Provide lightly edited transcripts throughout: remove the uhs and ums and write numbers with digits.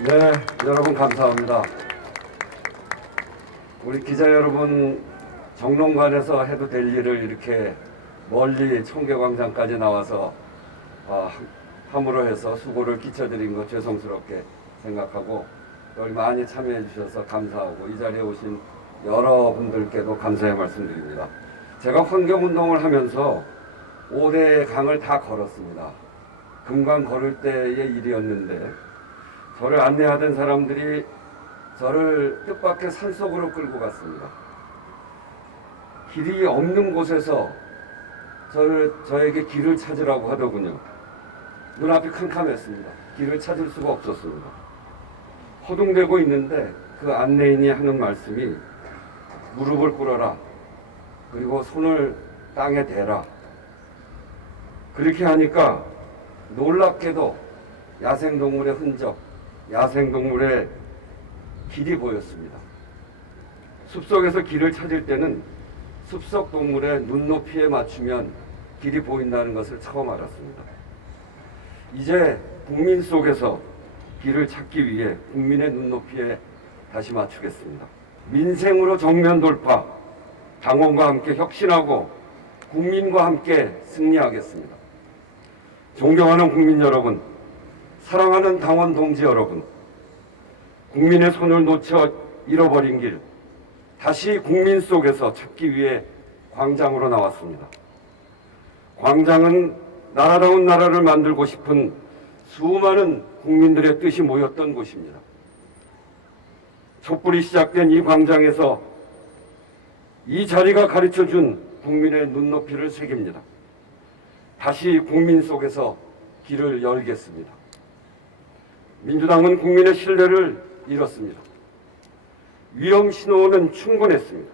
네, 여러분 감사합니다. 우리 기자 여러분, 정론관에서 해도 될 일을 이렇게 멀리 청계광장까지 나와서 함으로 해서 수고를 끼쳐드린 것 죄송스럽게 생각하고, 여기 많이 참여해 주셔서 감사하고 이 자리에 오신 여러분들께도 감사의 말씀드립니다. 제가 환경운동을 하면서 5대의 강을 다 걸었습니다. 금강 걸을 때의 일이었는데, 저를 안내하던 사람들이 저를 뜻밖의 산속으로 끌고 갔습니다. 길이 없는 곳에서 저에게 길을 찾으라고 하더군요. 눈앞이 캄캄했습니다. 길을 찾을 수가 없었습니다. 허둥대고 있는데 그 안내인이 하는 말씀이 무릎을 꿇어라. 그리고 손을 땅에 대라. 그렇게 하니까 놀랍게도 야생동물의 흔적, 야생동물의 길이 보였습니다. 숲속에서 길을 찾을 때는 숲속동물의 눈높이에 맞추면 길이 보인다는 것을 처음 알았습니다. 이제 국민 속에서 길을 찾기 위해 국민의 눈높이에 다시 맞추겠습니다. 민생으로 정면 돌파, 당원과 함께 혁신하고 국민과 함께 승리하겠습니다. 존경하는 국민 여러분, 사랑하는 당원 동지 여러분, 국민의 손을 놓쳐 잃어버린 길, 다시 국민 속에서 찾기 위해 광장으로 나왔습니다. 광장은 나라다운 나라를 만들고 싶은 수많은 국민들의 뜻이 모였던 곳입니다. 촛불이 시작된 이 광장에서 이 자리가 가르쳐준 국민의 눈높이를 새깁니다. 다시 국민 속에서 길을 열겠습니다. 민주당은 국민의 신뢰를 잃었습니다. 위험 신호는 충분했습니다.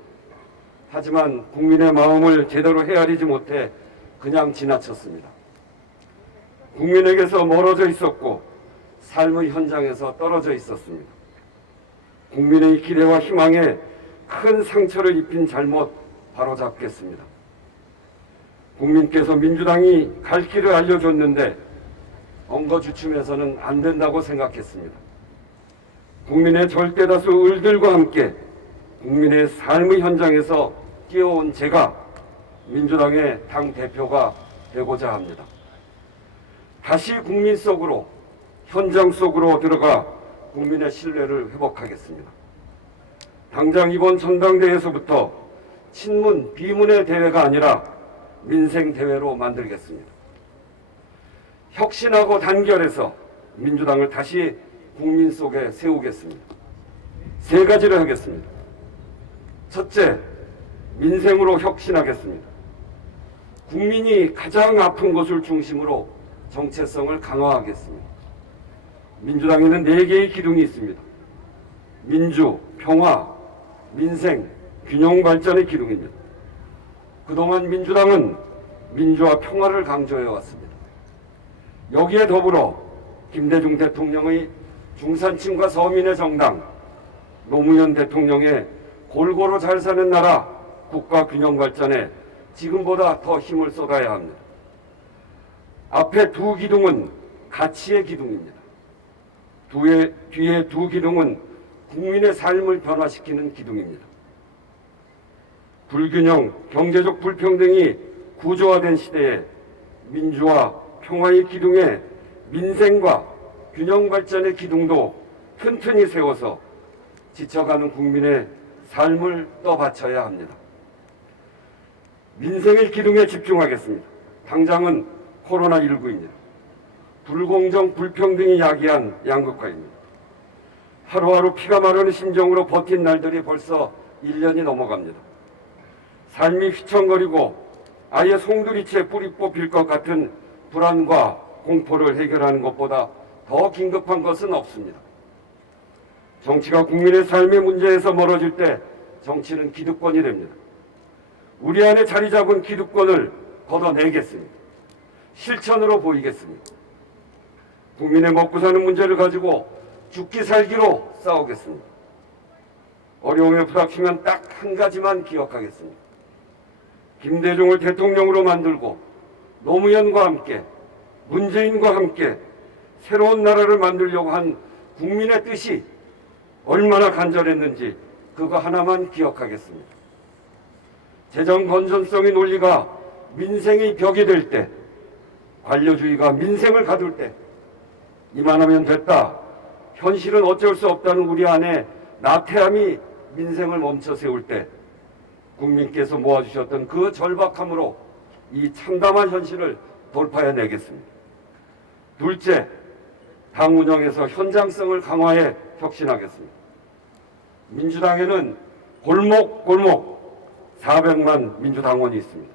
하지만 국민의 마음을 제대로 헤아리지 못해 그냥 지나쳤습니다. 국민에게서 멀어져 있었고 삶의 현장에서 떨어져 있었습니다. 국민의 기대와 희망에 큰 상처를 입힌 잘못 바로잡겠습니다. 국민께서 민주당이 갈 길을 알려줬는데 엉거주춤해서는 안 된다고 생각했습니다. 국민의 절대다수 을들과 함께 국민의 삶의 현장에서 뛰어온 제가 민주당의 당대표가 되고자 합니다. 다시 국민 속으로, 현장 속으로 들어가 국민의 신뢰를 회복하겠습니다. 당장 이번 전당대회에서부터 친문, 비문의 대회가 아니라 민생 대회로 만들겠습니다. 혁신하고 단결해서 민주당을 다시 국민 속에 세우겠습니다. 세 가지를 하겠습니다. 첫째, 민생으로 혁신하겠습니다. 국민이 가장 아픈 곳을 중심으로 정체성을 강화하겠습니다. 민주당에는 4개의 기둥이 있습니다. 민주, 평화, 민생, 균형 발전의 기둥입니다. 그동안 민주당은 민주와 평화를 강조해 왔습니다. 여기에 더불어 김대중 대통령의 중산층과 서민의 정당, 노무현 대통령의 골고루 잘 사는 나라, 국가 균형 발전에 지금보다 더 힘을 쏟아야 합니다. 앞에 두 기둥은 가치의 기둥입니다. 뒤에 두 기둥은 국민의 삶을 변화시키는 기둥입니다. 불균형, 경제적 불평등이 구조화된 시대에 민주화, 평화의 기둥에 민생과 균형 발전의 기둥도 튼튼히 세워서 지쳐가는 국민의 삶을 떠받쳐야 합니다. 민생의 기둥에 집중하겠습니다. 당장은 코로나19입니다. 불공정, 불평등이 야기한 양극화입니다. 하루하루 피가 마르는 심정으로 버틴 날들이 벌써 1년이 넘어갑니다. 삶이 휘청거리고 아예 송두리째 뿌리 뽑힐 것 같은 불안과 공포를 해결하는 것보다 더 긴급한 것은 없습니다. 정치가 국민의 삶의 문제에서 멀어질 때 정치는 기득권이 됩니다. 우리 안에 자리 잡은 기득권을 걷어내겠습니다. 실천으로 보이겠습니다. 국민의 먹고 사는 문제를 가지고 죽기 살기로 싸우겠습니다. 어려움에 부닥치면 딱 한 가지만 기억하겠습니다. 김대중을 대통령으로 만들고 노무현과 함께, 문재인과 함께 새로운 나라를 만들려고 한 국민의 뜻이 얼마나 간절했는지 그거 하나만 기억하겠습니다. 재정 건전성의 논리가 민생의 벽이 될 때, 관료주의가 민생을 가둘 때, 이만하면 됐다, 현실은 어쩔 수 없다는 우리 안에 나태함이 민생을 멈춰 세울 때 국민께서 모아주셨던 그 절박함으로 이 참담한 현실을 돌파해내겠습니다. 둘째, 당 운영에서 현장성을 강화해 혁신하겠습니다. 민주당에는 골목골목 400만 민주당원이 있습니다.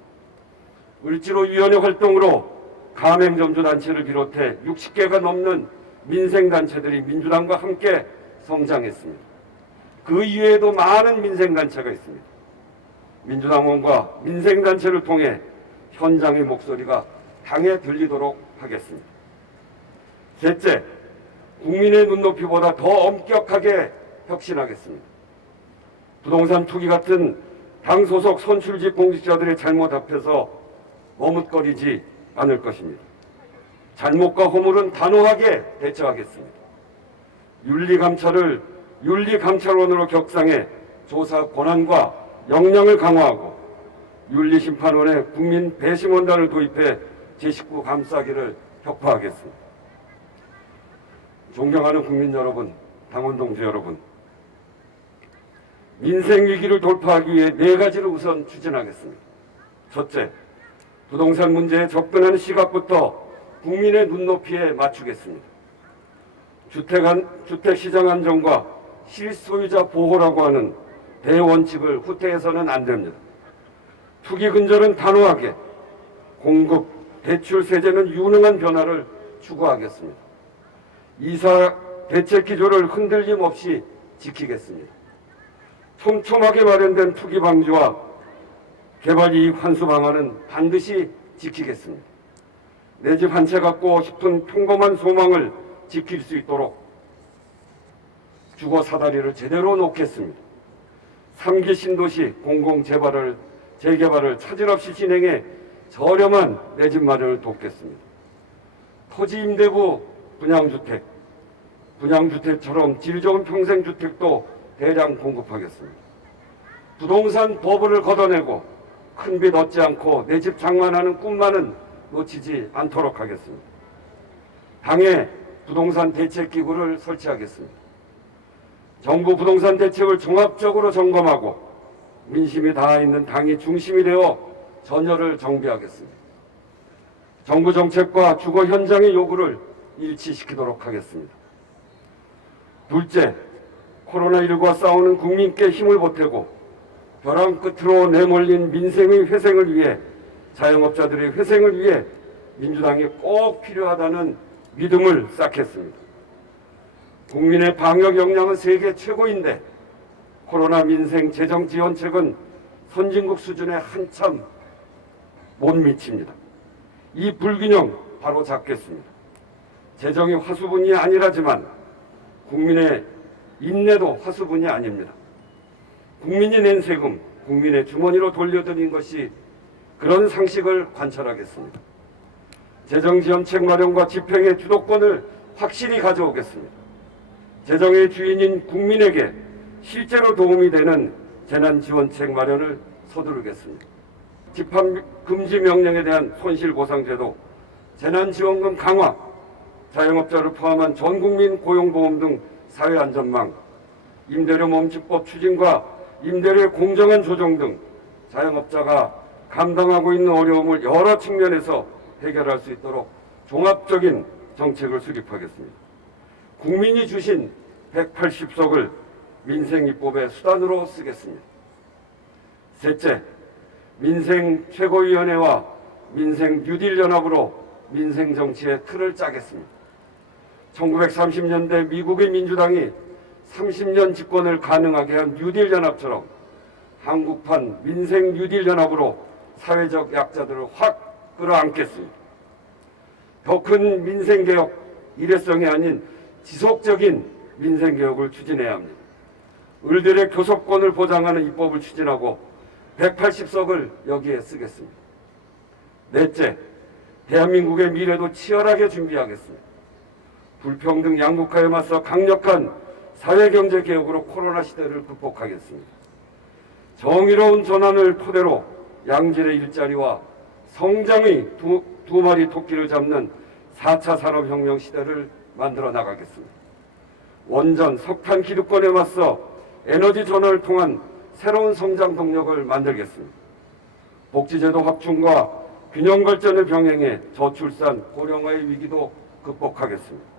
을지로위원회 활동으로 가맹점주단체를 비롯해 60개가 넘는 민생단체들이 민주당과 함께 성장했습니다. 그 이외에도 많은 민생단체가 있습니다. 민주당원과 민생단체를 통해 현장의 목소리가 당에 들리도록 하겠습니다. 셋째, 국민의 눈높이보다 더 엄격하게 혁신하겠습니다. 부동산 투기 같은 당 소속 선출직 공직자들의 잘못 앞에서 머뭇거리지 않을 것입니다. 잘못과 허물은 단호하게 대처하겠습니다. 윤리감찰을 윤리감찰원으로 격상해 조사 권한과 역량을 강화하고 윤리심판원에 국민 배심원단을 도입해 제19 감싸기를 격파하겠습니다. 존경하는 국민 여러분, 당원 동지 여러분, 민생 위기를 돌파하기 위해 4가지를 우선 추진하겠습니다. 첫째, 부동산 문제에 접근하는 시각부터 국민의 눈높이에 맞추겠습니다. 주택시장 안정과 실소유자 보호라고 하는 대원칙을 후퇴해서는 안 됩니다. 투기 근절은 단호하게, 공급, 대출 세제는 유능한 변화를 추구하겠습니다. 이사 대책 기조를 흔들림 없이 지키겠습니다. 촘촘하게 마련된 투기 방지와 개발 이익 환수 방안은 반드시 지키겠습니다. 내 집 한 채 갖고 싶은 평범한 소망을 지킬 수 있도록 주거 사다리를 제대로 놓겠습니다. 3기 신도시 재개발을 차질 없이 진행해 저렴한 내 집 마련을 돕겠습니다. 토지 임대부 분양주택처럼 질 좋은 평생주택도 대량 공급하겠습니다. 부동산 버블을 걷어내고 큰 빚 얻지 않고 내 집 장만하는 꿈만은 놓치지 않도록 하겠습니다. 당에 부동산 대책기구를 설치하겠습니다. 정부 부동산 대책을 종합적으로 점검하고 민심이 닿아있는 당이 중심이 되어 전열을 정비하겠습니다. 정부 정책과 주거 현장의 요구를 일치시키도록 하겠습니다. 둘째, 코로나19와 싸우는 국민께 힘을 보태고 벼랑 끝으로 내몰린 민생의 회생을 위해, 자영업자들의 회생을 위해 민주당이 꼭 필요하다는 믿음을 쌓겠습니다. 국민의 방역 역량은 세계 최고인데 코로나 민생 재정 지원책은 선진국 수준에 한참 못 미칩니다. 이 불균형 바로 잡겠습니다. 재정이 화수분이 아니라지만 국민의 인내도 화수분이 아닙니다. 국민이 낸 세금, 국민의 주머니로 돌려드린 것이 그런 상식을 관철하겠습니다. 재정지원책 마련과 집행의 주도권을 확실히 가져오겠습니다. 재정의 주인인 국민에게 실제로 도움이 되는 재난지원책 마련을 서두르겠습니다. 집합금지 명령에 대한 손실보상제도, 재난지원금 강화, 자영업자를 포함한 전국민 고용보험 등 사회안전망, 임대료 멈춤법 추진과 임대료의 공정한 조정 등 자영업자가 감당하고 있는 어려움을 여러 측면에서 해결할 수 있도록 종합적인 정책을 수립하겠습니다. 국민이 주신 180석을 민생입법의 수단으로 쓰겠습니다. 셋째, 민생 최고위원회와 민생 뉴딜 연합으로 민생 정치의 틀을 짜겠습니다. 1930년대 미국의 민주당이 30년 집권을 가능하게 한 뉴딜 연합처럼 한국판 민생 뉴딜 연합으로 사회적 약자들을 확 끌어안겠습니다. 더 큰 민생개혁, 일회성이 아닌 지속적인 민생개혁을 추진해야 합니다. 을들의 교섭권을 보장하는 입법을 추진하고 180석을 여기에 쓰겠습니다. 넷째, 대한민국의 미래도 치열하게 준비하겠습니다. 불평등 양극화에 맞서 강력한 사회경제개혁으로 코로나 시대를 극복하겠습니다. 정의로운 전환을 토대로 양질의 일자리와 성장의 두 마리 토끼를 잡는 4차 산업혁명 시대를 만들어 나가겠습니다. 원전, 석탄 기득권에 맞서 에너지 전환을 통한 새로운 성장 동력을 만들겠습니다. 복지제도 확충과 균형 발전을 병행해 저출산, 고령화의 위기도 극복하겠습니다.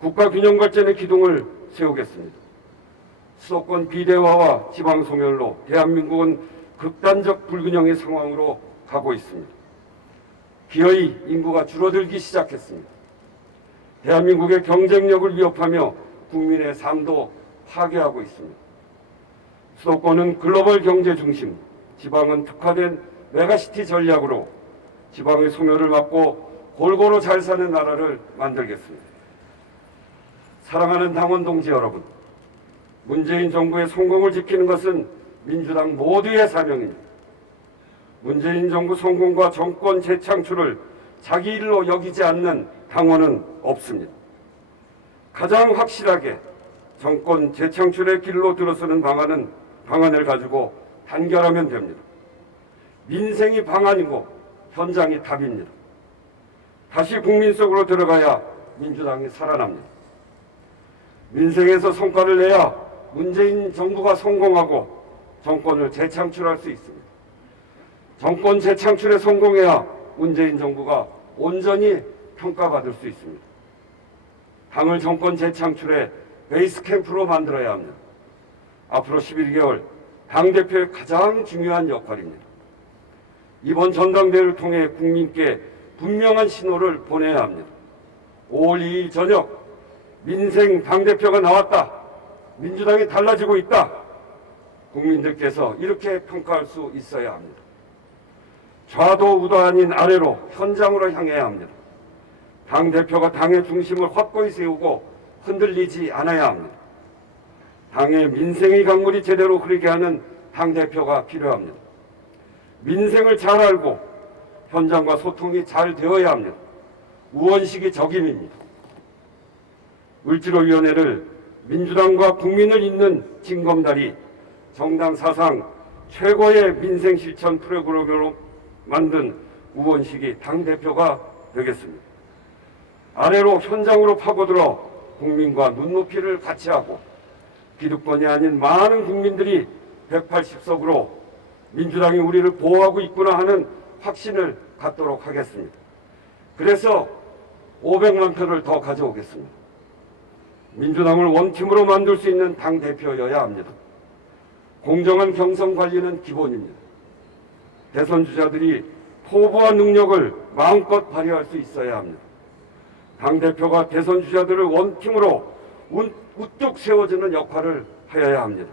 국가 균형 발전의 기둥을 세우겠습니다. 수도권 비대화와 지방 소멸로 대한민국은 극단적 불균형의 상황으로 가고 있습니다. 기어이 인구가 줄어들기 시작했습니다. 대한민국의 경쟁력을 위협하며 국민의 삶도 파괴하고 있습니다. 수도권은 글로벌 경제 중심, 지방은 특화된 메가시티 전략으로 지방의 소멸을 막고 골고루 잘 사는 나라를 만들겠습니다. 사랑하는 당원 동지 여러분, 문재인 정부의 성공을 지키는 것은 민주당 모두의 사명입니다. 문재인 정부 성공과 정권 재창출을 자기 일로 여기지 않는 당원은 없습니다. 가장 확실하게 정권 재창출의 길로 들어서는 방안을 가지고 단결하면 됩니다. 민생이 방안이고 현장이 답입니다. 다시 국민 속으로 들어가야 민주당이 살아납니다. 민생에서 성과를 내야 문재인 정부가 성공하고 정권을 재창출할 수 있습니다. 정권 재창출에 성공해야 문재인 정부가 온전히 평가받을 수 있습니다. 당을 정권 재창출의 베이스 캠프로 만들어야 합니다. 앞으로 11개월 당대표의 가장 중요한 역할입니다. 이번 전당대회를 통해 국민께 분명한 신호를 보내야 합니다. 5월 2일 저녁 민생 당대표가 나왔다. 민주당이 달라지고 있다. 국민들께서 이렇게 평가할 수 있어야 합니다. 좌도 우도 아닌 아래로 현장으로 향해야 합니다. 당대표가 당의 중심을 확고히 세우고 흔들리지 않아야 합니다. 당의 민생의 강물이 제대로 흐르게 하는 당대표가 필요합니다. 민생을 잘 알고 현장과 소통이 잘 되어야 합니다. 우원식이 적임입니다. 을지로위원회를 민주당과 국민을 잇는 징검다리, 정당 사상 최고의 민생 실천 프로그램으로 만든 우원식이 당대표가 되겠습니다. 아래로 현장으로 파고들어 국민과 눈높이를 같이 하고 기득권이 아닌 많은 국민들이 180석으로 민주당이 우리를 보호하고 있구나 하는 확신을 갖도록 하겠습니다. 그래서 500만 표를 더 가져오겠습니다. 민주당을 원팀으로 만들 수 있는 당대표여야 합니다. 공정한 경선 관리는 기본입니다. 대선 주자들이 포부와 능력을 마음껏 발휘할 수 있어야 합니다. 당대표가 대선 주자들을 원팀으로 우뚝 세워주는 역할을 하여야 합니다.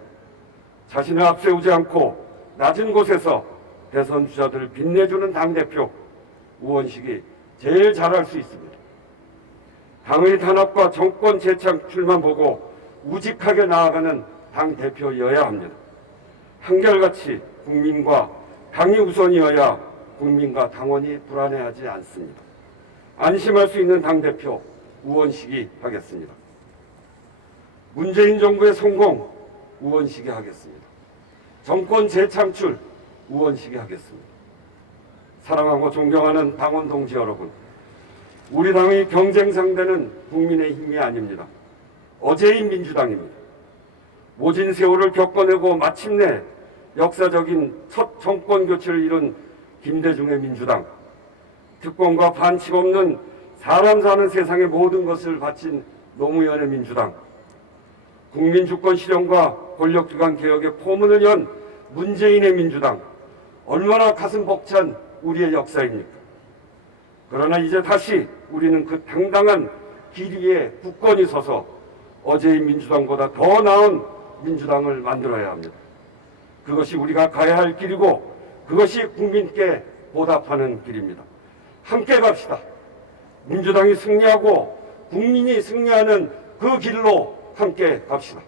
자신을 앞세우지 않고 낮은 곳에서 대선 주자들을 빛내주는 당대표 우원식이 제일 잘할 수 있습니다. 당의 단합과 정권 재창출만 보고 우직하게 나아가는 당대표여야 합니다. 한결같이 국민과 당이 우선이어야 국민과 당원이 불안해하지 않습니다. 안심할 수 있는 당대표 우원식이 하겠습니다. 문재인 정부의 성공 우원식이 하겠습니다. 정권 재창출 우원식이 하겠습니다. 사랑하고 존경하는 당원 동지 여러분, 우리 당의 경쟁 상대는 국민의힘이 아닙니다. 어제인 민주당입니다. 모진 세월을 겪어내고 마침내 역사적인 첫 정권 교체를 이룬 김대중의 민주당, 특권과 반칙 없는 사람 사는 세상의 모든 것을 바친 노무현의 민주당, 국민 주권 실현과 권력기관 개혁의 포문을 연 문재인의 민주당, 얼마나 가슴 벅찬 우리의 역사입니까? 그러나 이제 다시 우리는 그 당당한 길 위에 굳건히 서서 어제의 민주당보다 더 나은 민주당을 만들어야 합니다. 그것이 우리가 가야 할 길이고 그것이 국민께 보답하는 길입니다. 함께 갑시다. 민주당이 승리하고 국민이 승리하는 그 길로 함께 갑시다.